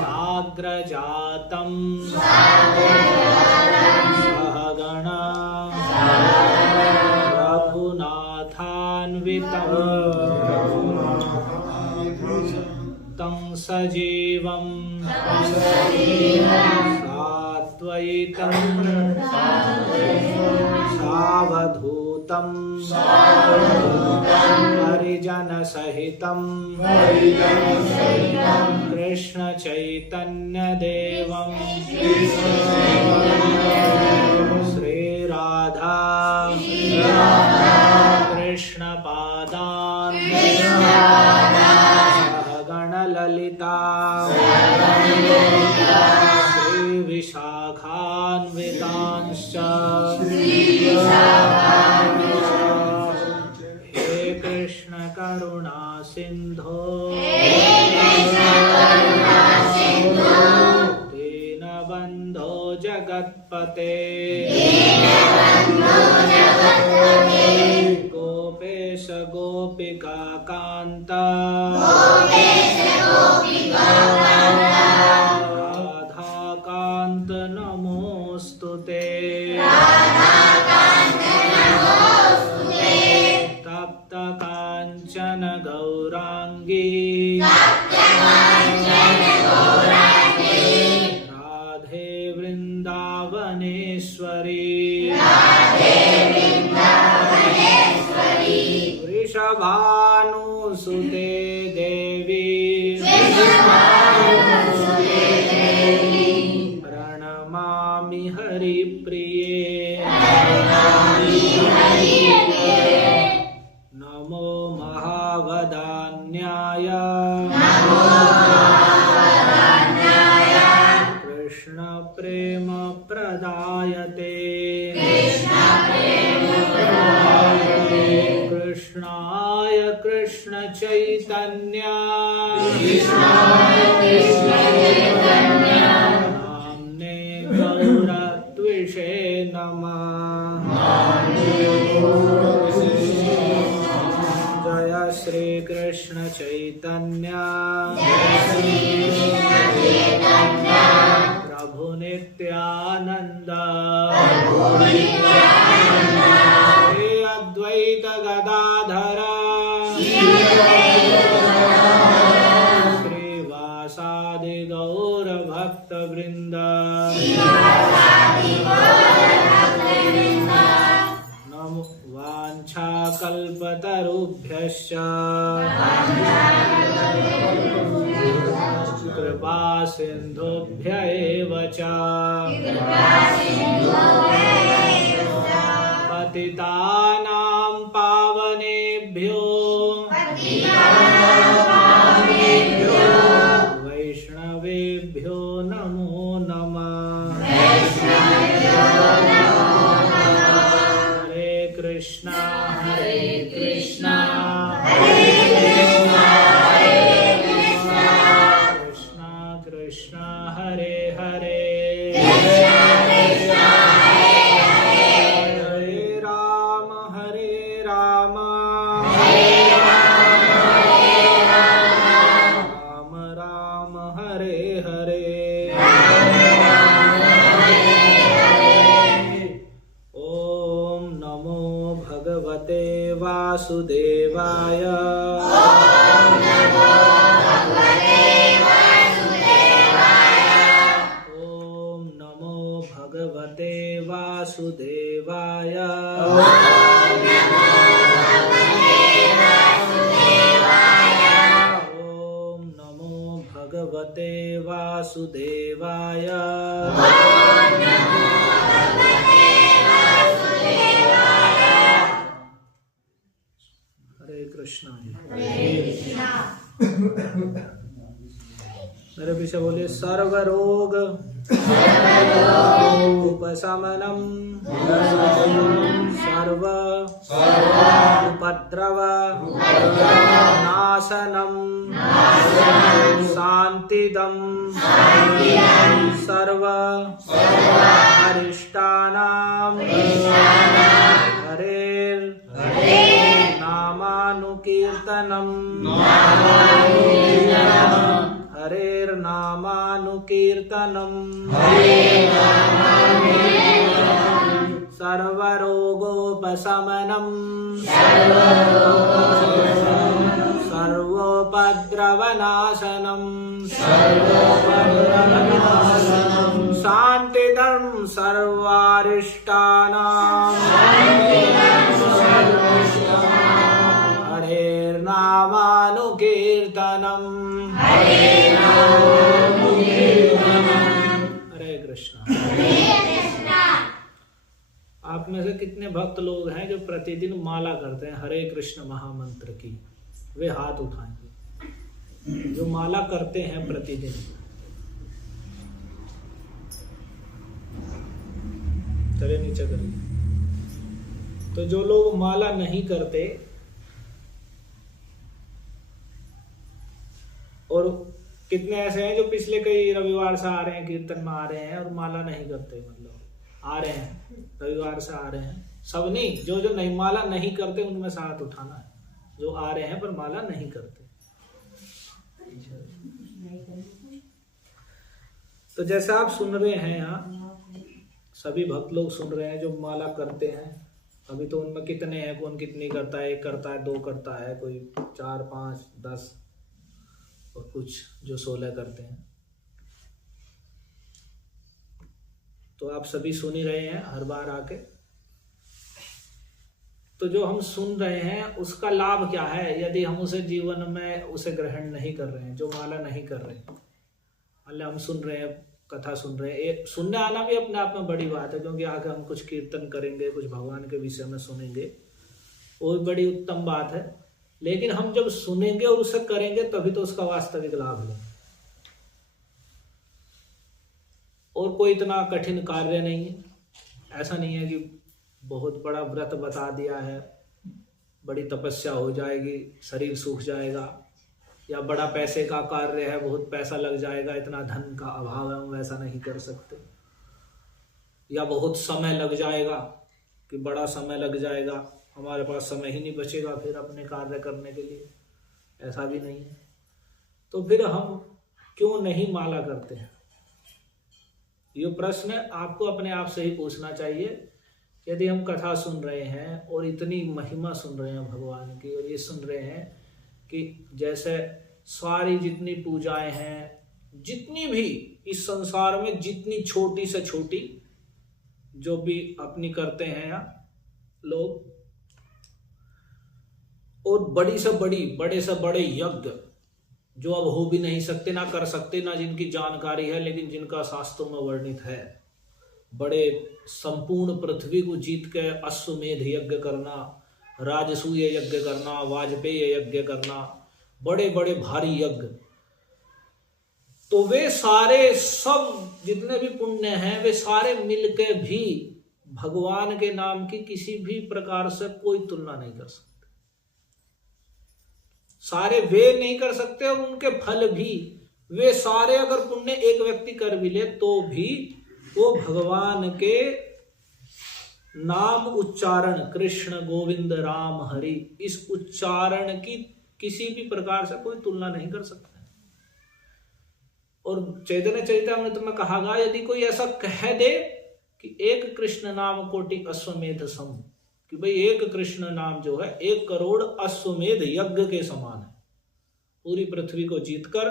साग्रजातं सहगणा रघुनाथान्वितं तं सजीवं साद्वैतं सावधूतं हरिजनसहितं कृष्णचैतन्यदेवं श्रीराधा कृष्णपादान् सहगणललिता श्रीविशाखान्वितांश्च हे कृष्ण करुणा सिन्धो दीनबन्धो जगत्पते गोपेश गोपिकान्त राधाकान्त नमोऽस्तुते तप्त काञ्चन गौराङ्गी राधे वृन्दावनेश्वरी वृषभानुसुते देवी प्रणमामि हरिप्रिये नमो महावदान्याय कृष्ण प्रेम प्रदायते कृष्णाय कृष्ण चैतन्य नाम्ने गौरत्विषे नमः जय श्री कृष्ण चैतन्य प्रभु नित्यानंद श्री अद्वैत गदाधर श्रीवासादि गौर भक्त वृंद नमो वाञ्छाकल्पतरुभ्यश्च कृपा सिन्धुभ्य एव च पतितानां पावनेभ्यो वैष्णवेभ्यो नमो नमः हरे कृष्णा कृष्णा कृष्णा हरे हरे वासुदेवाय ओम नमो भगवते वासुदेवाय ओम नमो भगवते वासुदेवाय कृष्णा मेरे पीछे बोलिए सर्वरोग उपशमनम सर्व उपद्रव नाशनम शांतिदम सर्व अरिष्टानां हरेर नामानुकीर्तनम हरेर सर्वरोगोपशमनम् सर्वोपद्रवनाशनम् शान्तिदं सर्वारिष्टानां हरेर्नामानुकीर्तनम्। हरे कृष्णा। आप में से कितने भक्त लोग हैं जो प्रतिदिन माला करते हैं हरे कृष्ण महामंत्र की? वे हाथ उठाएंगे जो माला करते हैं प्रतिदिन। चले नीचे करिए। तो जो लोग माला नहीं करते और कितने ऐसे हैं जो पिछले कई रविवार से आ रहे हैं, कीर्तन में आ रहे हैं और माला नहीं करते, मतलब आ रहे हैं रविवार से आ रहे हैं, सब नहीं, जो जो नहीं माला नहीं करते उनमें से हाथ उठाना है। जो आ रहे हैं पर माला नहीं करते। तो जैसा आप सुन रहे हैं यहाँ सभी भक्त लोग सुन रहे हैं जो माला करते हैं। अभी तो उनमें कितने हैं, कौन कितनी करता है, 1 करता है, 2 करता है, कोई 4, 5, 10 और कुछ जो 16 करते हैं। तो आप सभी सुन ही रहे हैं हर बार आके। तो जो हम सुन रहे हैं उसका लाभ क्या है यदि हम उसे जीवन में उसे ग्रहण नहीं कर रहे हैं, जो माला नहीं कर रहे हैं। मतलब हम सुन रहे हैं, कथा सुन रहे हैं, सुनने आना भी अपने आप में बड़ी बात है, क्योंकि आगे हम कुछ कीर्तन करेंगे, कुछ भगवान के विषय में सुनेंगे, वो भी बड़ी उत्तम बात है। लेकिन हम जब सुनेंगे और उसे करेंगे तभी तो उसका वास्तविक लाभ लेंगे। और कोई इतना कठिन कार्य नहीं है, ऐसा नहीं है कि बहुत बड़ा व्रत बता दिया है, बड़ी तपस्या हो जाएगी, शरीर सूख जाएगा, या बड़ा पैसे का कार्य है, बहुत पैसा लग जाएगा, इतना धन का अभाव है, हम ऐसा नहीं कर सकते। या बहुत समय लग जाएगा कि बड़ा समय लग जाएगा, हमारे पास समय ही नहीं बचेगा फिर अपने कार्य करने के लिए, ऐसा भी नहीं है। तो फिर हम क्यों नहीं माला करते हैं? ये प्रश्न आपको अपने आप से ही पूछना चाहिए। यदि हम कथा सुन रहे हैं और इतनी महिमा सुन रहे हैं भगवान की, और ये सुन रहे हैं कि जैसे सारी जितनी पूजाएं हैं, जितनी भी इस संसार में जितनी छोटी से छोटी जो भी अपनी करते हैं यहाँ लोग, और बड़ी से बड़ी, बड़े से बड़े यज्ञ जो अब हो भी नहीं सकते, ना कर सकते, ना जिनकी जानकारी है, लेकिन जिनका शास्त्रों में वर्णित है, बड़े संपूर्ण पृथ्वी को जीत के अश्वमेध यज्ञ करना, राजसूय यज्ञ करना, वाजपेय यज्ञ करना, बड़े बड़े भारी यज्ञ, तो वे सारे सब जितने भी पुण्य हैं वे सारे मिलके भी भगवान के नाम की किसी भी प्रकार से कोई तुलना नहीं कर सकते। सारे वे नहीं कर सकते, और उनके फल भी वे सारे अगर पुण्य एक व्यक्ति कर भी ले तो भी वो भगवान के नाम उच्चारण, कृष्ण गोविंद राम हरि, इस उच्चारण की किसी भी प्रकार से कोई तुलना नहीं कर सकता। और चैतन्य चरितामृत में कहा गया, यदि कोई ऐसा कह दे कि एक कृष्ण नाम कोटि अश्वमेध सम, कि भाई एक कृष्ण नाम जो है 1 करोड़ अश्वमेध यज्ञ के समान है, पूरी पृथ्वी को जीतकर,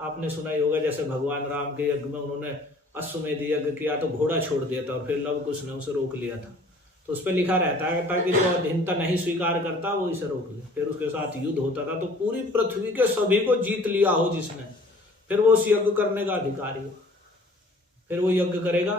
आपने सुना ही होगा जैसे भगवान राम के यज्ञ में उन्होंने अश्वमेध यज्ञ किया तो घोड़ा छोड़ दिया था और फिर लव कुश ने उसे रोक लिया था। तो उस पर लिखा रहता है ताकि जो अधीनता नहीं स्वीकार करता वो इसे रोक ले। फिर उसके साथ युद्ध होता था, तो पूरी पृथ्वी के सभी को जीत लिया हो जिसने, फिर वो उस यज्ञ करने का अधिकारी हो, फिर वो यज्ञ करेगा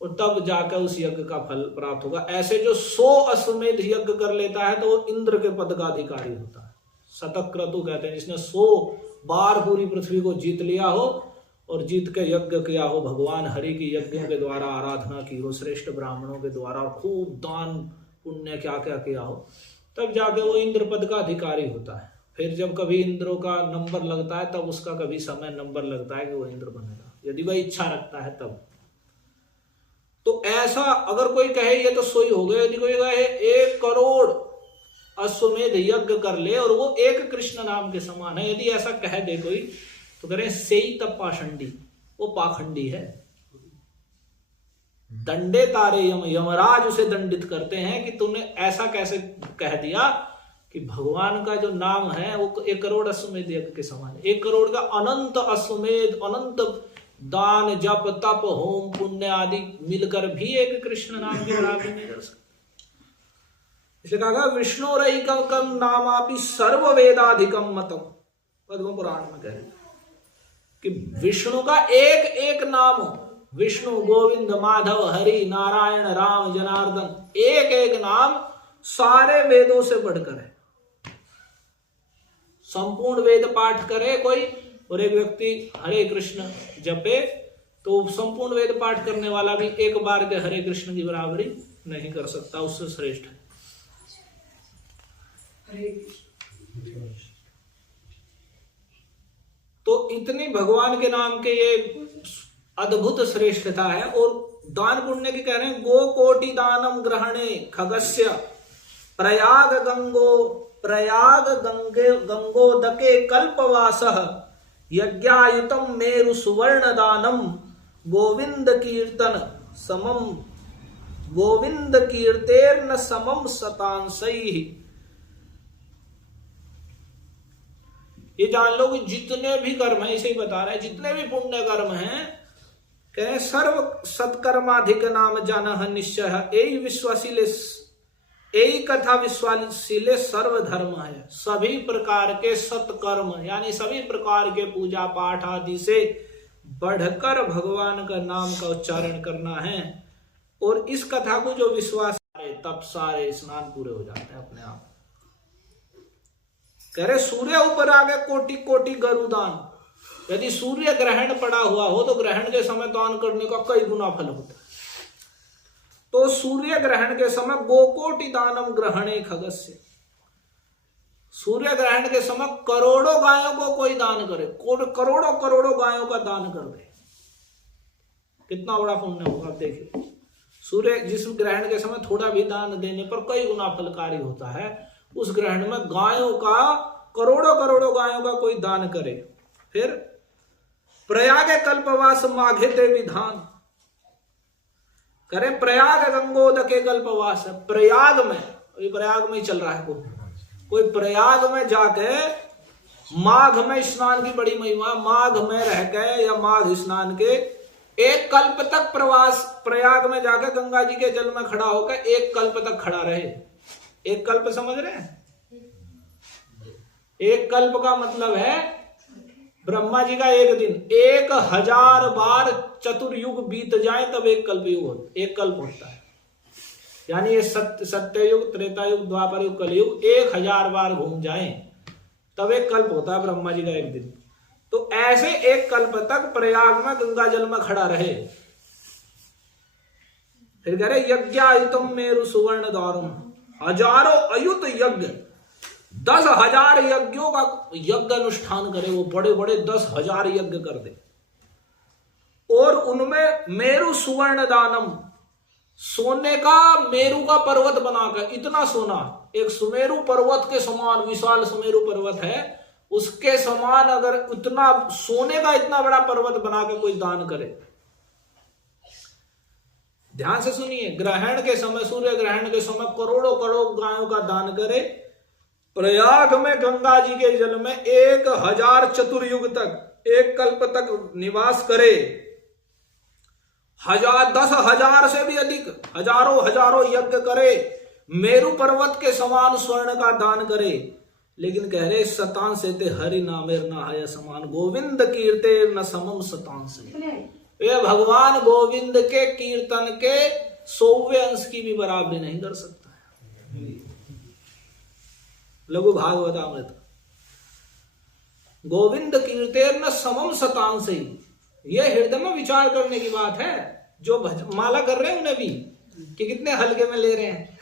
और तब जाकर उस यज्ञ का फल प्राप्त होगा। ऐसे जो 100 अश्वमेध यज्ञ कर लेता है तो वो इंद्र के पद का अधिकारी होता है। शतक्रतु कहते हैं, जिसने 100 बार पूरी पृथ्वी को जीत लिया हो और जीत के यज्ञ किया हो, भगवान हरि की यज्ञों के द्वारा आराधना की हो, श्रेष्ठ ब्राह्मणों के द्वारा, और खूब दान पुण्य क्या क्या किया हो, तब जाके वो इंद्र पद का अधिकारी होता है। फिर जब कभी इंद्रों का नंबर लगता है तब उसका कभी समय नंबर लगता है कि वो इंद्र बनेगा, यदि वह इच्छा रखता है तब। तो ऐसा अगर कोई कहे ये तो सोई हो गया, यदि कोई कहे 1 करोड़ अश्वमेध यज्ञ कर ले और वो एक कृष्ण नाम के समान है, यदि ऐसा कह दे कोई तो करें सेई तप पाषंडी, वो पाखंडी है। दंडे तारे यम, यमराज उसे दंडित करते हैं कि तूने ऐसा कैसे कह दिया कि भगवान का जो नाम है वो 1 करोड़ अश्वमेध यज्ञ के समान है। 1 करोड़ का अनंत अश्वमेध, अनंत दान, जप, तप, होम, पुण्य आदि मिलकर भी एक कृष्ण नाम के बराबर नहीं कर सकते। इसलिए कहा विष्णुरैकम नामापि सर्व वेदाधिकम मतम, पद्म पुराण में कहे कि विष्णु का एक एक नाम, विष्णु, गोविंद, माधव, हरि, नारायण, राम, जनार्दन, एक एक नाम सारे वेदों से बढ़कर है। संपूर्ण वेद पाठ करे कोई और एक व्यक्ति हरे कृष्ण जपे तो संपूर्ण वेद पाठ करने वाला भी एक बार के हरे कृष्ण की बराबरी नहीं कर सकता, उससे श्रेष्ठ है। तो इतनी भगवान के नाम के ये अद्भुत श्रेष्ठता है। और दान पुण्य की कह रहे हैं, गो कोटि दानम ग्रहणे खगस्य प्रयाग गंगोदके कल्पवासः यज्ञायुतम मेरु सुवर्ण दानम गोविंद कीर्तेर्न समम शतांशैः। ये जान लो कि जितने भी कर्म है, इसे ही बता रहे हैं, जितने भी पुण्य कर्म हैं, कहे सर्व सत्कर्माधिक नाम जानह निश्चय, यही विश्वासीले, यही कथा विश्वासीले सर्व धर्म है। सभी प्रकार के सत्कर्म यानी सभी प्रकार के पूजा पाठ आदि से बढ़कर भगवान का नाम का उच्चारण करना है। और इस कथा को जो विश्वास करे तब सारे स्नान पूरे हो जाते हैं अपने आप। कह रहे सूर्य ऊपर आ गए कोटि कोटि गरुदान। यदि सूर्य ग्रहण पड़ा हुआ हो तो ग्रहण के समय दान करने का कई गुना फल होता है। तो सूर्य ग्रहण के समय गोकोटि दानम ग्रहणे खगस्य, सूर्य ग्रहण के समय करोड़ों गायों को कोई दान करे, करोड़ों करोड़ों गायों का दान कर दे, कितना बड़ा पुण्य होगा। आप देखिए सूर्य जिस ग्रहण के समय थोड़ा भी दान देने पर कई गुना फलकारी होता है, उस ग्रहण में गायों का करोड़ों करोड़ों गायों का कोई दान करे। फिर प्रयाग कल्पवास माघे ते विधान, करे प्रयाग गंगोदके कल्पवास, प्रयाग में, प्रयाग में ही चल रहा है कोई प्रयाग में जाके माघ में स्नान की बड़ी महिमा, माघ में रह के या माघ स्नान के 1 कल्प तक प्रवास, प्रयाग में जाकर गंगा जी के जल में खड़ा होकर 1 कल्प तक खड़ा रहे। 1 कल्प समझ रहे हैं? 1 कल्प का मतलब है ब्रह्मा जी का 1 दिन, 1000 बार चतुर्युग बीत जाए तब 1 कल्प होता है। यानी ये सत्ययुग, त्रेतायुग, द्वापर युग, कलयुग 1000 बार घूम जाए तब 1 कल्प होता है ब्रह्मा जी का 1 दिन। तो ऐसे 1 कल्प तक प्रयाग में गंगा जल में खड़ा रहे। फिर कह रहे यज्ञायुतम मेरु सुवर्ण दारुम, हजारों अयुत यज्ञ, 10,000 यज्ञों का यज्ञ अनुष्ठान करे, वो बड़े बड़े 10,000 यज्ञ कर दे। और उनमें मेरु सुवर्ण दानम, सोने का मेरु का पर्वत बनाकर, इतना सोना, एक सुमेरु पर्वत के समान विशाल सुमेरु पर्वत है, उसके समान अगर उतना सोने का इतना बड़ा पर्वत बनाकर कोई दान करे। ध्यान से सुनिए, ग्रहण के समय, सूर्य ग्रहण के समय करोड़ों करोड़ गायों का दान करे, प्रयाग में गंगा जी के जल में 1000 चतुर्युग तक, 1 कल्प तक निवास करे, 10,000 से भी अधिक, हजारों यज्ञ करे, मेरु पर्वत के समान स्वर्ण का दान करे। लेकिन कह रहे शतांशे ते हरि नामेर नाहय समान, गोविंद कीर्ते न समम शतांशे, ये भगवान गोविंद के कीर्तन के 100वें अंश की भी बराबरी नहीं कर सकता है। लघु भागवतामृत, गोविंद कीर्तेर न समम शतांशे, यह हृदय में विचार करने की बात है। जो माला कर रहे हैं उन्हें भी कि कितने हल्के में ले रहे हैं,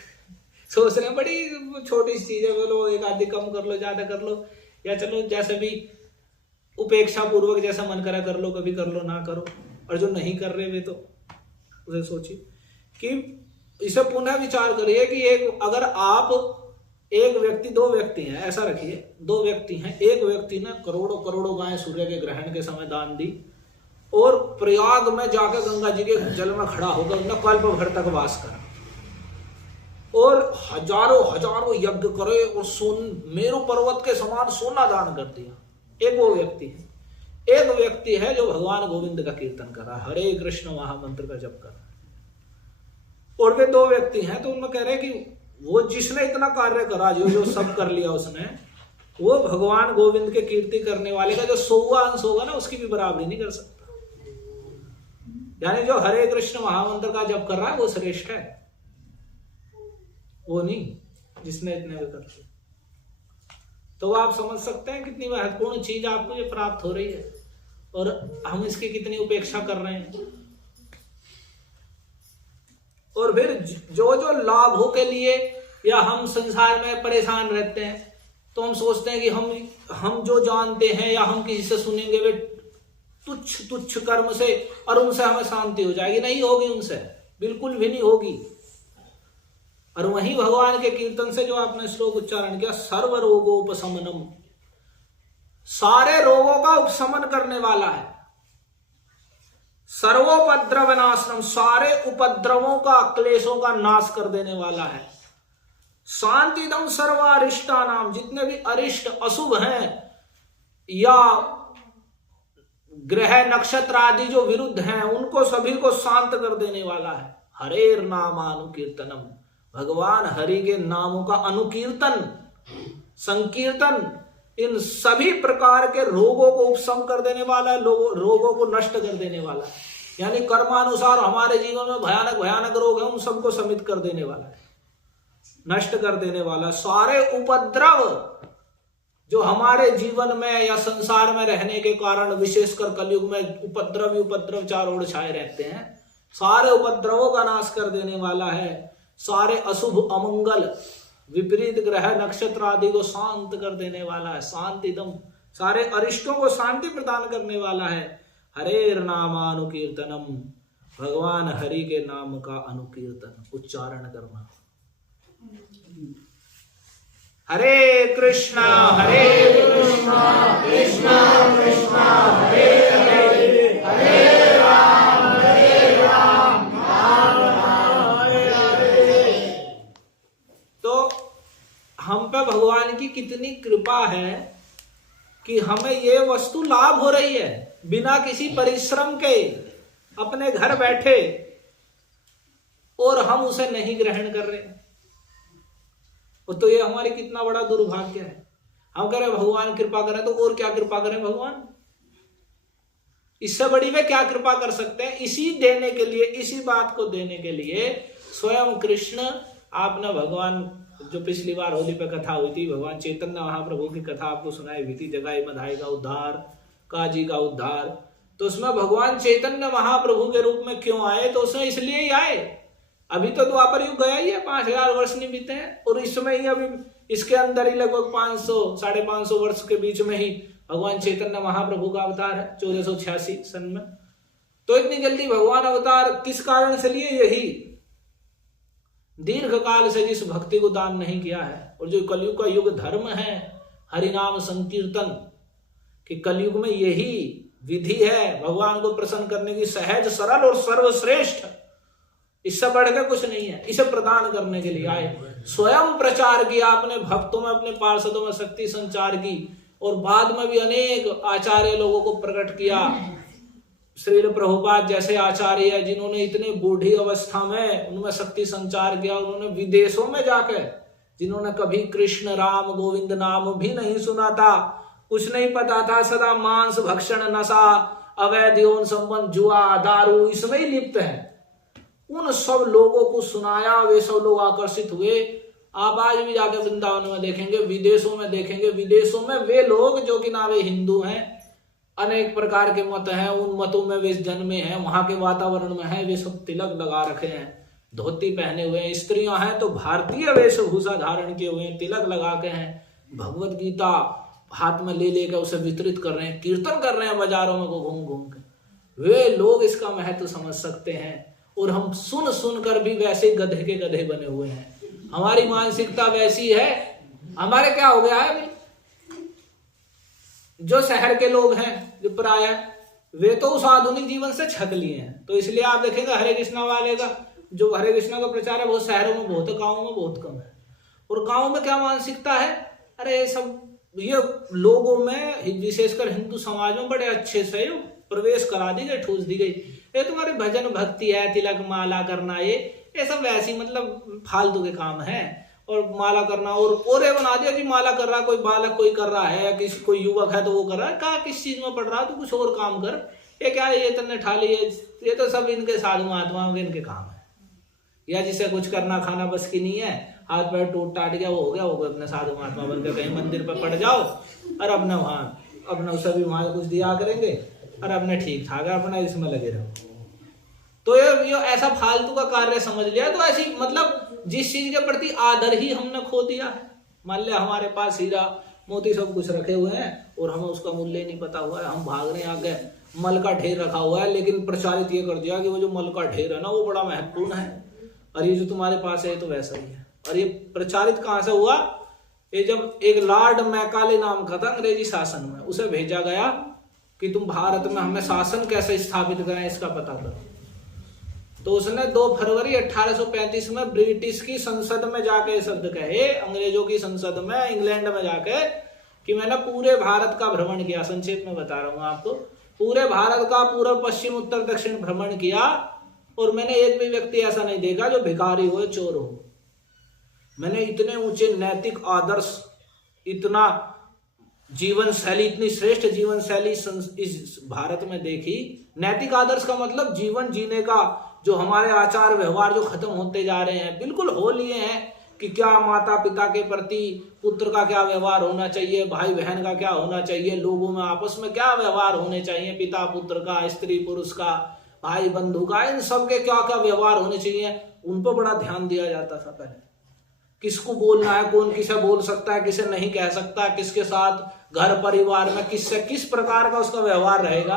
सोच रहे हैं बड़ी छोटी चीज है, बोलो 1 आधी कम कर लो, ज्यादा कर लो, या चलो जैसे भी उपेक्षा पूर्वक जैसा मन करा कर लो, कभी कर लो ना करो। और जो नहीं कर रहे वे तो उसे सोचिए कि इसे पुनः विचार करिए कि एक, अगर आप 1 व्यक्ति, 2 व्यक्ति हैं, ऐसा रखिए 2 व्यक्ति हैं, एक व्यक्ति ने करोड़ों करोड़ों गायें सूर्य के ग्रहण के समय दान दी, और प्रयाग में जाकर गंगा जी के जल में खड़ा होकर उन्होंने कल्प भर तक वास करा और हजारों हजारों यज्ञ करे और मेरु पर्वत के समान सोना दान कर दिया। एक वो व्यक्ति है। एक व्यक्ति है जो भगवान गोविंद का कीर्तन कर रहा है, हरे कृष्ण महामंत्र का जप कर रहा है। और वे दो व्यक्ति हैं, तो उनमें कह रहे हैं कि वो जिसने इतना कार्य करा, जो सब कर लिया उसने, वो भगवान गोविंद के कीर्ति करने वाले का जो 100वां अंश होगा ना, उसकी भी बराबरी नहीं कर सकता। यानी जो हरे कृष्ण महामंत्र का जप कर रहा है वो श्रेष्ठ है, वो नहीं जिसने इतने भी कर लिया। तो आप समझ सकते हैं कितनी महत्वपूर्ण चीज आपको ये प्राप्त हो रही है और हम इसकी कितनी उपेक्षा कर रहे हैं। और फिर जो जो लाभों के लिए या हम संसार में परेशान रहते हैं, तो हम सोचते हैं कि हम जो जानते हैं या हम किसी से सुनेंगे वे तुच्छ तुच्छ कर्म से और उनसे हमें शांति हो जाएगी। नहीं होगी, उनसे बिल्कुल भी नहीं होगी। और वहीं भगवान के कीर्तन से जो आपने श्लोक उच्चारण किया, सर्व रोगोपशमनम, सारे रोगों का उपशमन करने वाला है। सर्वोपद्रव नाशनम, सारे उपद्रवों का, क्लेशों का नाश कर देने वाला है। शांतिदम सर्वारिष्टा नाम, जितने भी अरिष्ट अशुभ हैं या ग्रह नक्षत्र आदि जो विरुद्ध हैं, उनको सभी को शांत कर देने वाला है। हरेर नामानुकीर्तनम, भगवान हरि के नामों का अनुकीर्तन, संकीर्तन, इन सभी प्रकार के रोगों को उपशम कर देने वाला है, रोगों को नष्ट कर देने वाला है। यानी कर्मानुसार हमारे जीवन में भयानक भयानक रोग है, उन सबको समित कर देने वाला है, नष्ट कर देने वाला। सारे उपद्रव जो हमारे जीवन में या संसार में रहने के कारण, विशेषकर कलयुग में उपद्रव चारों ओर छाए रहते हैं, सारे उपद्रवों का नाश कर देने वाला है। सारे अशुभ अमंगल विपरीत ग्रह नक्षत्र आदि को शांत कर देने वाला है। शांतिदम, सारे अरिष्टों को शांति प्रदान करने वाला है। हरेर नामानुकीर्तनम, भगवान हरि के नाम का अनुकीर्तन, उच्चारण करना। हरे कृष्णा कृष्णा कृष्णा हरे हरे, हरे राम राम हरे हरे। तो हम पे भगवान की कितनी कृपा है कि हमें ये वस्तु लाभ हो रही है बिना किसी परिश्रम के, अपने घर बैठे, और हम उसे नहीं ग्रहण कर रहे। तो ये हमारी कितना बड़ा दुर्भाग्य है। हम कह रहे भगवान कृपा करें, तो और क्या कृपा करें भगवान? इससे बड़ी वे क्या कृपा कर सकते हैं? इसी देने के लिए, इसी बात को देने के लिए स्वयं कृष्ण, आपने भगवान जो पिछली बार होली पे कथा हुई थी, भगवान चैतन्य महाप्रभु की कथा आपको सुनाई हुई थी, जगाई मधाई का उद्धार, काजी का उद्धार। तो उसमें भगवान चैतन्य महाप्रभु के रूप में क्यों आए? तो उसमें इसलिए ही आए, अभी तो द्वापर युग गया ही है, 5000 वर्ष नहीं बीते हैं, और इसमें ही अभी इसके अंदर ही लगभग 500-550 वर्ष के बीच में ही भगवान चैतन्य महाप्रभु का अवतार है, 1486 सन में। तो इतनी जल्दी भगवान अवतार किस कारण से लिए? यही दीर्घ काल से जिस भक्ति को दान नहीं किया है, और जो कलयुग का युग धर्म है हरिनाम संकीर्तन, कि कलयुग में यही विधि है भगवान को प्रसन्न करने की, सहज सरल और सर्वश्रेष्ठ, इससे बढ़कर कुछ नहीं है। इसे प्रदान करने के लिए आए, स्वयं प्रचार किया, अपने भक्तों में, अपने पार्षदों में शक्ति संचार की, और बाद में भी अनेक आचार्य लोगों को प्रकट किया। श्रील प्रभुपाद जैसे आचार्य जिन्होंने इतने बूढ़ी अवस्था में उनमें शक्ति संचार किया, उन्होंने विदेशों में जाकर, जिन्होंने कभी कृष्ण राम गोविंद नाम भी नहीं सुना था, कुछ नहीं पता था, सदा मांस भक्षण नशा अवैध यौन संबंध जुआ दारू इसमें ही लिप्त है, उन सब लोगों को सुनाया। वे सब लोग आकर्षित हुए। आप आज भी जाकर वृंदावन में देखेंगे, विदेशों में देखेंगे, विदेशों में वे लोग जो कि ना वे हिंदू हैं, अनेक प्रकार के मत हैं, उन मतों में वे जन्मे हैं, वहां के वातावरण में है, वे सब तिलक लगा रखे हैं, धोती पहने हुए हैं। स्त्रियां हैं तो भारतीय वेशभूषा धारण किए हुए हैं, तिलक लगा के हैं, भगवत गीता हाथ में ले लेकर उसे वितरित कर रहे हैं, कीर्तन कर रहे हैं बाजारों में घूम घूम के। वे लोग इसका महत्व समझ सकते हैं, और हम सुन सुनकर भी वैसे गधे के गधे बने हुए हैं। हमारी मानसिकता वैसी है। हमारे क्या हो गया है, जो शहर के लोग हैं, जो प्राय वे तो उस आधुनिक जीवन से छक लिए हैं। तो इसलिए आप देखेंगे हरे कृष्णा वाले का जो हरे कृष्णा का प्रचार है वो शहरों में बहुत है, गाँव में बहुत कम है। और गाँव में क्या मानसिकता है, अरे सब ये लोगों में विशेषकर हिंदू समाज में बड़े अच्छे से प्रवेश करा दी गई, ठूस दी गई, ये तुम्हारी भजन भक्ति है, तिलक माला करना, ये सब वैसी मतलब फालतू के काम है। और माला करना और ये बना दिया कि माला कर रहा कोई बालक कोई कर रहा है या किसी कोई युवक है तो वो कर रहा है, कहा किस चीज में पढ़ रहा है, तो कुछ और काम कर, ये क्या है, ये तन्ने ठा लिए, ये तो सब इनके साधु महात्माओं के इनके काम है। या जिसे कुछ करना खाना बस की नहीं है, हाथ पैर टूट टाट गया वो हो गया, वो अपने साधु महात्मा बनकर कहीं मंदिर पर पड़ जाओ और अपना वहां अपना सभी वहां कुछ दिया करेंगे और अपने ठीक ठाक है अपना इसमें लगे रहो। तो ये ऐसा फालतू का कार्य समझ लिया। तो ऐसी मतलब जिस चीज के प्रति आदर ही हमने खो दिया है। मान लिया हमारे पास हीरा मोती सब कुछ रखे हुए हैं और हमें उसका मूल्य नहीं पता हुआ है, हम भाग रहे हैं आगे, मल का ढेर रखा हुआ है, लेकिन प्रचारित ये कर दिया कि वो जो मल का ढेर है ना वो बड़ा महत्वपूर्ण है और ये जो तुम्हारे पास है तो वैसा ही है। और ये प्रचारित कहां से हुआ, ये जब एक लॉर्ड मैकाले नाम का था अंग्रेजी शासन में, उसे भेजा गया कि तुम भारत में हमें शासन कैसे स्थापित करें इसका पता करो। तो उसने 2 फरवरी 1835 में ब्रिटिश की संसद में जाके शब्द कहे, अंग्रेजों की संसद में इंग्लैंड में जाके, कि मैंने पूरे भारत का भ्रमण किया, संक्षेप में बता रहा हूं आपको, पूरे भारत का पूर्व पश्चिम उत्तर दक्षिण भ्रमण किया और मैंने एक भी व्यक्ति ऐसा नहीं देखा जो भिखारी हो चोर हो। मैंने इतने ऊंचे नैतिक आदर्श, इतना जीवन शैली, इतनी श्रेष्ठ जीवन शैली इस भारत में देखी। नैतिक आदर्श का मतलब जीवन जीने का जो हमारे आचार व्यवहार जो खत्म होते जा रहे हैं, बिल्कुल हो लिए हैं कि क्या माता पिता के प्रति पुत्र का क्या व्यवहार होना चाहिए, भाई बहन का क्या होना चाहिए, लोगों में आपस में क्या व्यवहार होने चाहिए, पिता पुत्र का, स्त्री पुरुष का, भाई बंधु का, इन सब के क्या क्या व्यवहार होने चाहिए, उन पर बड़ा ध्यान दिया जाता था पहले। किसको बोलना है, कौन किसे बोल सकता है, किसे नहीं कह सकता, किसके साथ घर परिवार में किससे किस प्रकार का उसका व्यवहार रहेगा,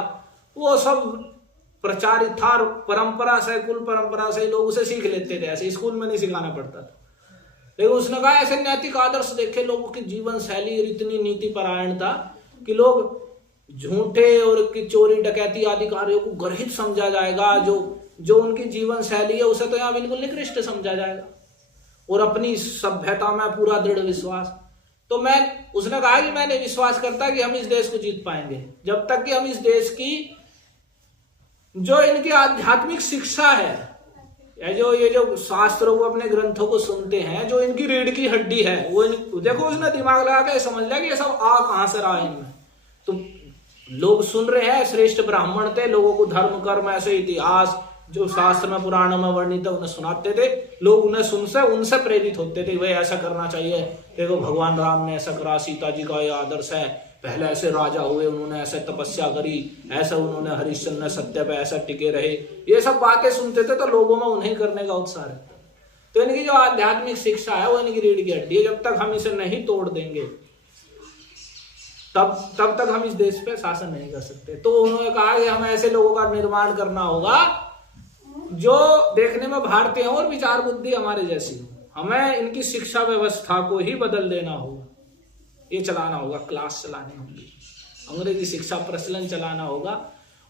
वो सब प्रचारित था। परंपरा से, कुल परंपरा से लोग उसे सीख लेते थे, ऐसे स्कूल में नहीं सिखाना पड़ता था। लेकिन उसने कहा ऐसे नैतिक आदर्श देखे, लोगों की जीवन शैली इतनी नीति परायण था कि लोग झूठे और की चोरी डकैती आदि कार्यों को गर्हित समझा जाएगा, जो उनकी जीवन शैली है उसे तो यहाँ बिल्कुल निकृष्ट समझा जाएगा, और अपनी सभ्यता में पूरा दृढ़ विश्वास। तो उसने कहा कि मैं नहीं विश्वास करता कि हम इस देश को जीत पाएंगे जब तक कि हम इस देश की जो इनकी आध्यात्मिक शिक्षा है, ये जो शास्त्रों को अपने ग्रंथों को सुनते हैं, जो इनकी रीढ़ की हड्डी है, वो देखो उसने दिमाग लगा के समझ लिया कि ये सब आ कहां से रहा इनमें। तो लोग सुन रहे हैं, श्रेष्ठ ब्राह्मण थे, लोगों को धर्म कर्म ऐसे इतिहास जो शास्त्र में पुराणों में वर्णित है उन्हें सुनाते थे, लोग उन्हें उनसे प्रेरित होते थे, भाई ऐसा करना चाहिए, देखो भगवान राम ने ऐसा करा, सीता जी का ये आदर्श है, पहले ऐसे राजा हुए, उन्होंने ऐसे तपस्या करी, ऐसा उन्होंने हरिश्चंद्र ने सत्य पे ऐसा टिके रहे, ये सब बातें सुनते थे तो लोगों में उन्हें करने का उत्साह रहता। तो इनकी जो आध्यात्मिक शिक्षा है वो इनकी रीढ़ की हड्डी है, जब तक हम इसे नहीं तोड़ देंगे तब तक हम इस देश पे शासन नहीं कर सकते। तो उन्होंने कहा कि हमें ऐसे लोगों का निर्माण करना होगा जो देखने में भारतीय हो और विचार बुद्धि हमारे जैसी हो, हमें इनकी शिक्षा व्यवस्था को ही बदल देना होगा, ये चलाना होगा, क्लास चलानी होगी, अंग्रेजी शिक्षा प्रचलन चलाना होगा,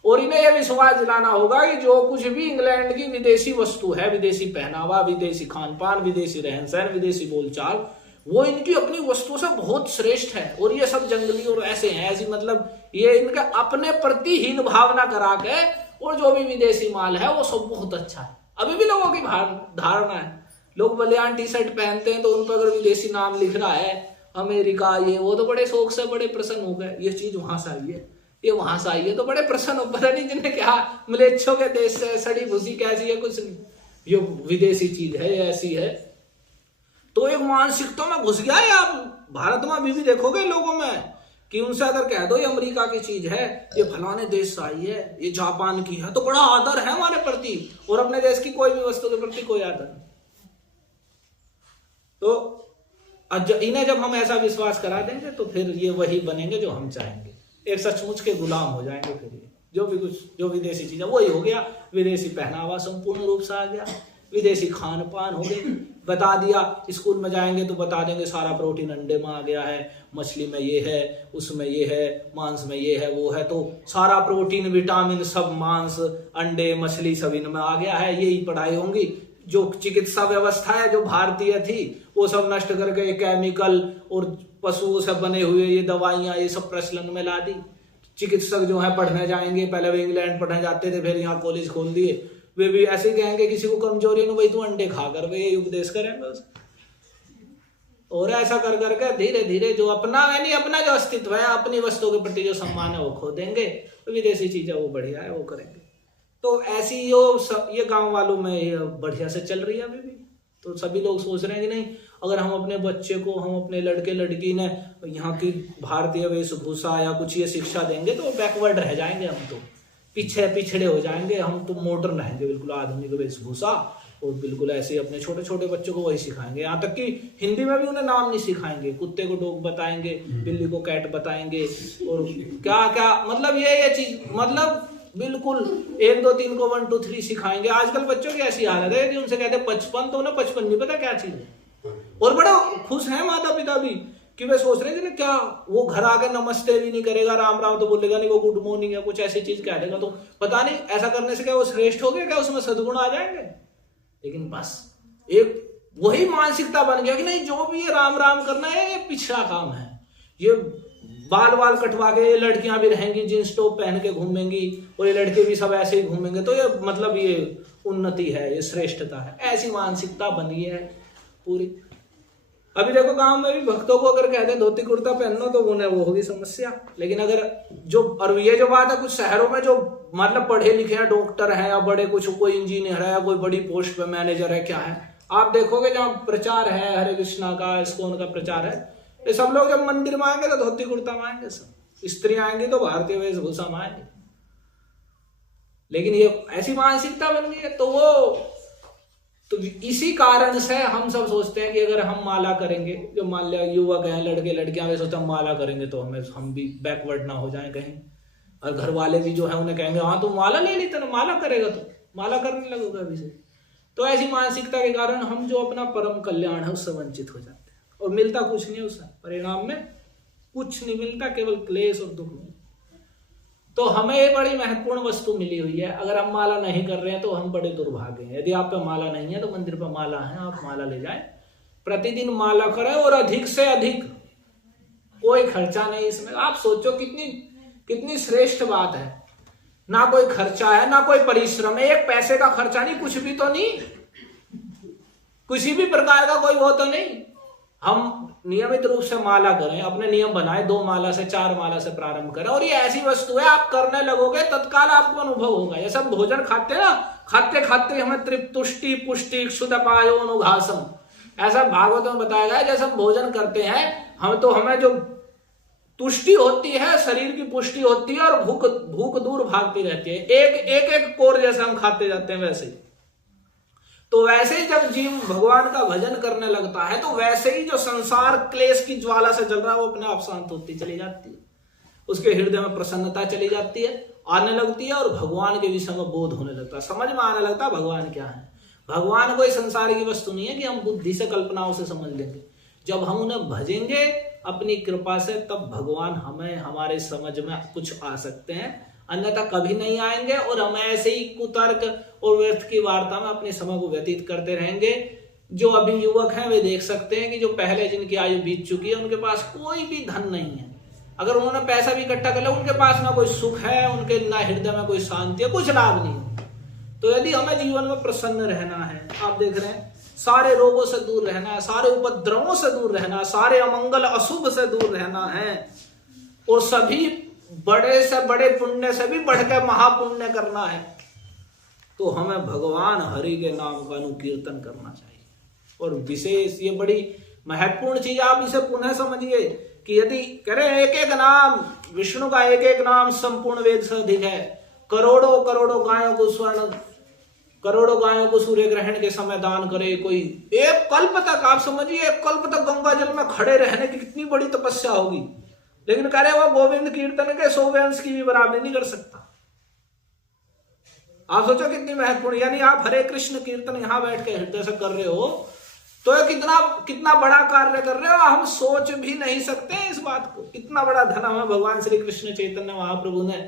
और इन्हें यह विश्वास दिलाना होगा कि जो कुछ भी इंग्लैंड की विदेशी वस्तु है, विदेशी पहनावा, विदेशी खान पान, विदेशी रहन सहन, विदेशी बोलचाल, वो इनकी अपनी वस्तुओं से बहुत श्रेष्ठ है, और ये सब जंगली और ऐसे हैं, ऐसी मतलब ये इनके अपने प्रति हीन भावना करा के, और जो भी विदेशी माल है वो सब बहुत अच्छा है। अभी भी लोगों की धारणा है, लोग बलियान टी शर्ट पहनते हैं तो उन पर अगर विदेशी नाम लिख रहा है, अमेरिका ये वो, तो बड़े शौक से बड़े प्रसन्न हो गए, ये चीज वहां से आई है, ये वहां से आई है, तो बड़े प्रसन्न हो, पता नहीं जिन्हें क्या मलेच्छों के देश से सड़ी भूसी कैसी है, कुछ नहीं, ये विदेशी चीज है, ऐसी है। तो एक मानसिकता में घुस गया है। आप भारत में अभी भी देखोगे लोगों में कि उनसे अगर कह दो ये अमेरिका की चीज है, ये फलाने देश से आई है, ये जापान की है, तो बड़ा आदर है हमारे प्रति, और अपने देश की कोई भी वस्तु के प्रति कोई आदर नहीं। तो इन्हें जब हम ऐसा विश्वास करा देंगे तो फिर ये वही बनेंगे जो हम चाहेंगे, एक सचमुच के गुलाम हो जाएंगे। फिर ये जो विदेशी चीज है वही हो गया, विदेशी पहनावा संपूर्ण रूप से आ गया, विदेशी खान पान हो गए, बता दिया, स्कूल में जाएंगे तो बता देंगे सारा प्रोटीन अंडे में आ गया है, मछली में ये है, उसमें ये है, मांस में ये है, वो है, तो सारा प्रोटीन विटामिन सब मांस अंडे मछली सब इनमें आ गया है, यही पढ़ाई होंगी। जो चिकित्सा व्यवस्था है जो भारतीय थी वो सब नष्ट करके ये केमिकल और पशुओं से बने हुए ये दवाइयां ये सब प्रचलन में ला दी। चिकित्सक जो है पढ़ने जाएंगे, पहले वे इंग्लैंड पढ़ने जाते थे, फिर यहाँ कॉलेज खोल दिए, वे भी ऐसे कहेंगे किसी को कमजोरी नहीं, भाई तू अंडे खा कर, वे ये उपदेश करेंगे। और ऐसा कर करके धीरे धीरे जो अपना यानी अपना जो अस्तित्व है, अपनी वस्तुओं के प्रति जो सम्मान है वो खो देंगे, विदेशी चीजें वो बढ़िया है वो करेंगे। तो ऐसी ये गांव वालों में बढ़िया से चल रही है अभी भी। तो सभी लोग सोच रहे हैं कि नहीं, अगर हम अपने बच्चे को, हम अपने लड़के लड़की ने यहाँ की भारतीय वेशभूषा या कुछ ये शिक्षा देंगे तो बैकवर्ड रह जाएंगे, हम तो पिछड़े हो जाएंगे, हम तो मॉडर्न रहेंगे बिल्कुल आधुनिक वेशभूषा, और बिल्कुल ऐसे अपने छोटे छोटे बच्चों को वही सिखाएंगे। यहाँ तक कि हिंदी में भी उन्हें नाम नहीं सिखाएंगे, कुत्ते को डॉग बताएंगे, बिल्ली को कैट बताएंगे, और क्या क्या मतलब ये चीज मतलब बिल्कुल 1 2 3 को 1 2 3 सिखाएंगे। आजकल बच्चों की ऐसी हालत है कि उनसे कहते 55 तो उन्हें 55 नहीं पता क्या चीज है, और बड़ा खुश है माता पिता भी कि वे सोच रहे हैं कि क्या वो घर आके नमस्ते भी नहीं करेगा, राम राम तो बोलेगा नहीं, वो गुड मॉर्निंग या कुछ ऐसी चीज कह देगा, तो पता नहीं ऐसा करने से क्या वो श्रेष्ठ हो गया, क्या उसमें सद्गुण आ जाएंगे। लेकिन बस एक वही मानसिकता बन गया कि नहीं, जो भी ये राम राम करना है ये पिछड़ा काम है, ये बाल कटवा के ये लड़कियां भी रहेंगी जींस टॉप पहन के घूमेंगी और ये लड़के भी सब ऐसे ही घूमेंगे, तो ये मतलब ये उन्नति है, ये श्रेष्ठता है, ऐसी मानसिकता बन गई है पूरी। अभी देखो गांव में भी भक्तों को अगर कहते हैं धोती कुर्ता पहनना तो उन्हें वो होगी समस्या। लेकिन अगर जो, और ये जो बात है कुछ शहरों में जो मतलब पढ़े लिखे हैं, डॉक्टर हैं या बड़े कुछ कोई इंजीनियर है या कोई बड़ी पोस्ट पे मैनेजर है, क्या है, आप देखोगे जहाँ प्रचार है हरे कृष्णा का, इस्कॉन का प्रचार है, ये सब लोग जब मंदिर में आएंगे तो धोती कुर्ता में आएंगे, सब स्त्री आएंगी तो भारतीय वेशभूषा में आएंगे। लेकिन ये ऐसी मानसिकता बन गई है, तो इसी कारण से हम सब सोचते हैं कि अगर हम माला करेंगे, जो मान लिया युवक हैं लड़के लड़कियां वे सोचते हैं माला करेंगे तो हम भी बैकवर्ड ना हो जाएं कहीं, और घर वाले भी जो है उन्हें कहेंगे हाँ तू माला ले ली, तो माला करेगा तो माला करने लगोगा अभी से। तो ऐसी मानसिकता के कारण हम जो अपना परम कल्याण है उससे वंचित हो जाते हैं, और मिलता कुछ नहीं, उससे परिणाम में कुछ नहीं मिलता, केवल क्लेश और दुख मिलता। तो हमें ये बड़ी महत्वपूर्ण वस्तु मिली हुई है। अगर हम माला नहीं कर रहे हैं तो हम बड़े दुर्भागे हैं। यदि आप पे माला नहीं है तो मंदिर पे माला है, आप माला ले जाएं, प्रतिदिन माला करें, और अधिक से अधिक, कोई खर्चा नहीं इसमें। आप सोचो कितनी श्रेष्ठ बात है, ना कोई खर्चा है ना कोई परिश्रम है, एक पैसे का खर्चा नहीं, कुछ भी तो नहीं, किसी भी प्रकार का कोई वो तो नहीं। हम नियमित रूप से माला करें, अपने नियम बनाए, 2 माला से 4 माला से प्रारंभ करें, और ये ऐसी वस्तु है आप करने लगोगे तत्काल आपको अनुभव होगा। ये सब भोजन खाते ना, खाते खाते हमें तृप्तुष्टि पुष्टि क्षुदपायोनुघासम, ऐसा भागवत में बताया गया है। जैसे हम भोजन करते हैं हमें जो तुष्टि होती है, शरीर की पुष्टि होती है, और भूख दूर भागती रहती है। एक कोर जैसे हम खाते जाते हैं वैसे ही। तो वैसे ही जब जीव भगवान का भजन करने लगता है तो वैसे ही जो संसार क्लेश की ज्वाला से जल रहा है वो अपने आप शांत होती चली जाती है, उसके हृदय में प्रसन्नता चली जाती है, आने लगती है, और भगवान के विषय में बोध होने लगता है, समझ में आने लगता है भगवान क्या है। भगवान कोई संसार की वस्तु नहीं है कि हम बुद्धि से कल्पनाओं से समझ लेंगे। जब हम उन्हें भजेंगे अपनी कृपा से, तब भगवान हमें हमारे समझ में कुछ आ सकते हैं, अन्यथा कभी नहीं आएंगे, और हम ऐसे ही कुतर्क और व्यर्थ की वार्ता में अपने समय को व्यतीत करते रहेंगे। जो अभी युवक हैं वे देख सकते हैं कि जो पहले जिनकी आयु बीत चुकी है उनके पास कोई भी धन नहीं है, अगर उन्होंने पैसा भी इकट्ठा कर लिया उनके पास ना कोई सुख है, उनके ना हृदय में कोई शांति है, कुछ लाभ नहीं है। तो यदि हमें जीवन में प्रसन्न रहना है, आप देख रहे हैं सारे रोगों से दूर रहना है, सारे उपद्रवों से दूर रहना है, सारे अमंगल अशुभ से दूर रहना है, और सभी बड़े से बड़े पुण्य से भी बढ़कर महापुण्य करना है, तो हमें भगवान हरि के नाम का अनुकीर्तन करना चाहिए। और विशेष ये बड़ी महत्वपूर्ण चीज, आप इसे पुनः समझिए कि यदि करें एक नाम विष्णु का, एक नाम संपूर्ण वेद से अधिक है। करोड़ों गायों को स्वर्ण, करोड़ों गायों को सूर्य ग्रहण के समय दान करे कोई, एक कल्प तक, आप समझिए एक कल्प तक गंगा जल में खड़े रहने की कितनी बड़ी तपस्या होगी, लेकिन करे वो गोविंद कीर्तन के 100 अंश की भी बराबरी नहीं कर सकता। आप सोचो कितनी महत्वपूर्ण, यानी आप हरे कृष्ण कीर्तन यहां बैठ के हृदय से कर रहे हो, तो ये कितना कितना बड़ा कार्य कर रहे हो, हम सोच भी नहीं सकते हैं इस बात को। इतना बड़ा धन हमें भगवान श्री कृष्ण चैतन्य महाप्रभु ने,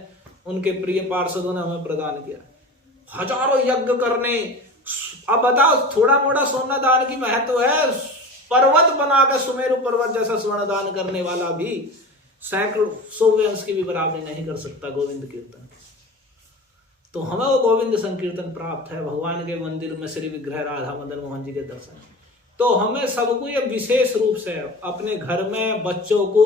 उनके प्रिय पार्षदों ने हमें प्रदान किया। हजारों यज्ञ करने, अब बताओ थोड़ा मोड़ा सोना दान की महत्व है, पर्वत बना के सुमेरु पर्वत जैसा स्वर्ण दान करने वाला भी सैकड़ों 100 अंश की भी बराबरी नहीं कर सकता गोविंद कीर्तन। तो हमें वो गोविंद संकीर्तन प्राप्त है, भगवान के मंदिर में श्री विग्रह राधा मदन मोहन जी के दर्शन। तो हमें सबको ये विशेष रूप से अपने घर में बच्चों को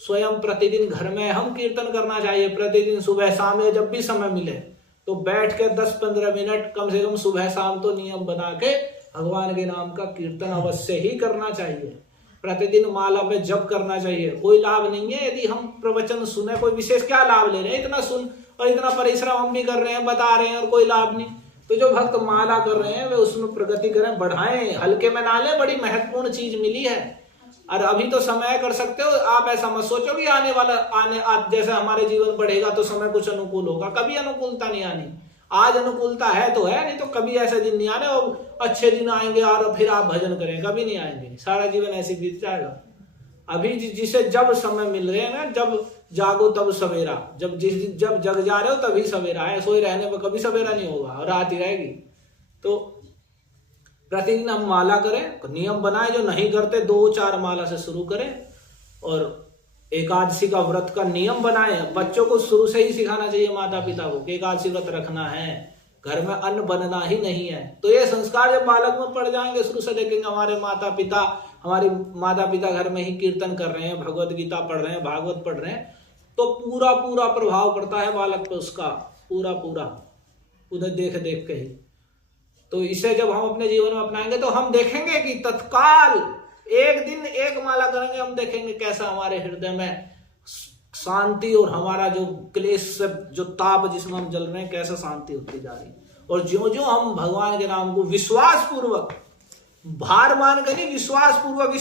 स्वयं प्रतिदिन घर में हम कीर्तन करना चाहिए। प्रतिदिन सुबह शाम या जब भी समय मिले तो बैठ के 10-15 मिनट कम से कम सुबह शाम तो नियम बना के भगवान के नाम का कीर्तन अवश्य ही करना चाहिए। प्रतिदिन माला पे जप करना चाहिए। कोई लाभ नहीं है यदि हम प्रवचन सुने, कोई विशेष क्या लाभ ले रहे हैं, इतना सुन और इतना परिश्रम हम भी कर रहे हैं, बता रहे हैं और कोई लाभ नहीं। तो जो भक्त माला कर रहे हैं वे उसमें प्रगति करें, बढ़ाएं, हल्के में ना लें, बड़ी महत्वपूर्ण चीज मिली है। और अभी तो समय कर सकते हो, आप ऐसा मत सोचो कि आने वाला जैसे हमारे जीवन बढ़ेगा तो समय कुछ अनुकूल होगा, कभी अनुकूलता नहीं आनी। आज अनुकूलता है तो है, नहीं तो कभी ऐसे दिन नहीं आने और अच्छे दिन आएंगे और फिर आप भजन करें, कभी नहीं आएंगे, सारा जीवन ऐसे बीत जाएगा। अभी जिसे जब समय मिल रहे हैं ना, जब जागो तब सवेरा, जब जग जा रहे हो तभी सवेरा है, सोए रहने पर कभी सवेरा नहीं होगा और रात ही रहेगी। तो प्रतिदिन हम माला करें, नियम बनाए, जो नहीं करते 2-4 माला से शुरू करें और एकादशी का व्रत का नियम बनाए। बच्चों को शुरू से ही सिखाना चाहिए माता पिता को कि एकादशी व्रत रखना है, घर में अन्न बनना ही नहीं है। तो ये संस्कार जब बालक में पड़ जाएंगे, शुरू से देखेंगे हमारे माता पिता घर में ही कीर्तन कर रहे हैं, भगवत गीता पढ़ रहे हैं, भागवत पढ़ रहे हैं, तो पूरा पूरा प्रभाव पड़ता है बालक पे, उसका पूरा उधर देख के ही। तो इसे जब हम अपने जीवन में अपनाएंगे तो हम देखेंगे कि तत्काल एक दिन एक माला करेंगे, हम देखेंगे कैसा हमारे हृदय में शांति और हमारा जो क्लेश से जो ताप जिसमें हम जल रहे हैं कैसे शांति होती जा रही। और ज्यों ज्यों हम भगवान के नाम को विश्वास पूर्वक, भार मान कर नहीं, विश्वास पूर्वक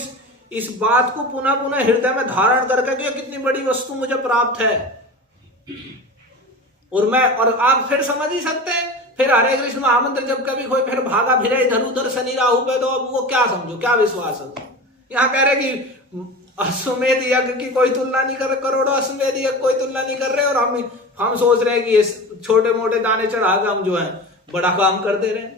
इस बात को पुनः पुनः हृदय में धारण करके कि कितनी बड़ी वस्तु मुझे प्राप्त है, और आप फिर समझ ही सकते हैं। फिर हरे कृष्ण महामंत्र जब कभी कोई फिर भागा फिरे इधर उधर शनि राहु पे, तो अब वो क्या समझो, क्या विश्वास है। यहाँ कह रहे कि अश्वमेध यज्ञ की कोई तुलना नहीं कर रहे, करोड़ों अश्वमेध यज्ञ कोई तुलना नहीं कर रहे, और हम सोच रहे हैं कि ये छोटे मोटे दाने चढ़ाकर हम जो है बड़ा काम कर दे रहे हैं।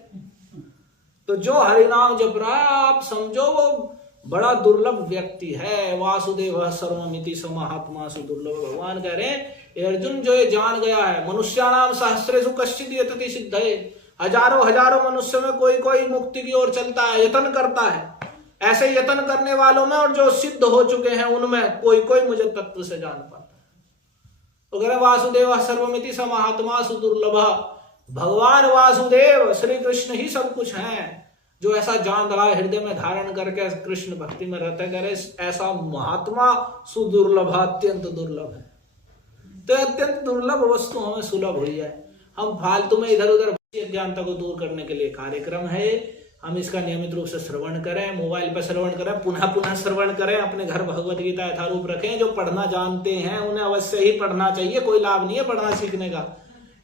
तो जो हरिनाम जप रहा है आप समझो वो बड़ा दुर्लभ व्यक्ति है। वासुदेव सर्वमिति स महात्मा सुदुर्लभ। भगवान कह रहे हैं अर्जुन जो ये जान गया है, मनुष्याणाम सहस्रेषु कश्चित् यतति सिद्धये, हजारों मनुष्य में कोई मुक्ति की ओर चलता है, यत्न करता है। ऐसे यत्न करने वालों में और जो सिद्ध हो चुके हैं उनमें कोई मुझे तत्व से जान पाता है। तो कह रहे वासुदेव सर्वमिति स महात्मा सुदुर्लभ। भगवान वासुदेव श्री कृष्ण ही सब कुछ हैं। जो ऐसा जान रहा है, हृदय में धारण करके कृष्ण भक्ति में रहते, करे ऐसा महात्मा सुदुर्लभ, अत्यंत दुर्लभ है। तो अत्यंत दुर्लभ वस्तु हमें सुलभ हुई है। हम फालतू में इधर उधर अज्ञानता को दूर करने के लिए कार्यक्रम है, हम इसका नियमित रूप से श्रवण करें, मोबाइल पर श्रवण करें, पुनः श्रवण करें, अपने घर भगवत गीता यथारूप रखें। जो पढ़ना जानते हैं उन्हें अवश्य ही पढ़ना चाहिए, कोई लाभ नहीं है पढ़ना सीखने का।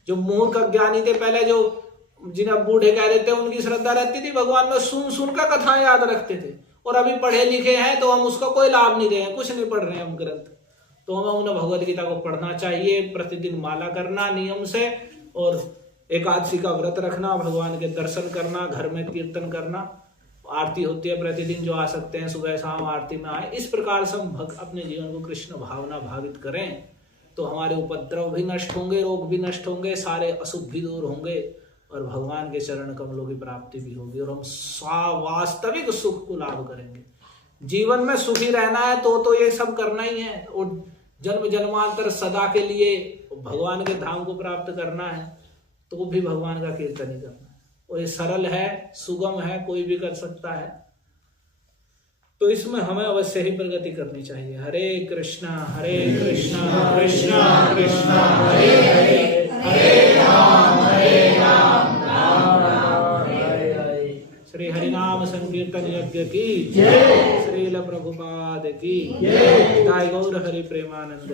जो मूर्ख अज्ञानी थे पहले, जो जिन्हें बूढ़े कह देते उनकी श्रद्धा रहती थी भगवान में, सुन कर कथाएं याद रखते थे, और अभी पढ़े लिखे हैं तो हम उसका कोई लाभ नहीं दे रहे हैं, कुछ नहीं पढ़ रहे हैं हम ग्रंथ। तो हमें उन्हें भगवत गीता को पढ़ना चाहिए, प्रतिदिन माला करना नियम से, और एकादशी का व्रत रखना, भगवान के दर्शन करना, घर में कीर्तन करना, आरती होती है प्रतिदिन, जो आ सकते हैं सुबह शाम आरती में आए। इस प्रकार से हम अपने जीवन को कृष्ण भावना भावित करें तो हमारे उपद्रव भी नष्ट होंगे, रोग भी नष्ट होंगे, सारे अशुभ भी दूर होंगे, और भगवान के चरण कमलों की प्राप्ति भी होगी, और हम वास्तविक सुख को लाभ करेंगे। जीवन में सुखी रहना है तो ये सब करना ही है, और जन्म जन्मांतर सदा के लिए भगवान के धाम को प्राप्त करना है तो भी भगवान का कीर्तन ही करना है। और ये सरल है, सुगम है, कोई भी कर सकता है। तो इसमें हमें अवश्य ही प्रगति करनी चाहिए। हरे कृष्णा कृष्णा कृष्णा हरे हरे, हरे राम राम राम हरे हरे। श्री हरिनाम संकीर्तन यज्ञ की जय, श्रील प्रभुपाद की जय। गौर हरि प्रेमानंद।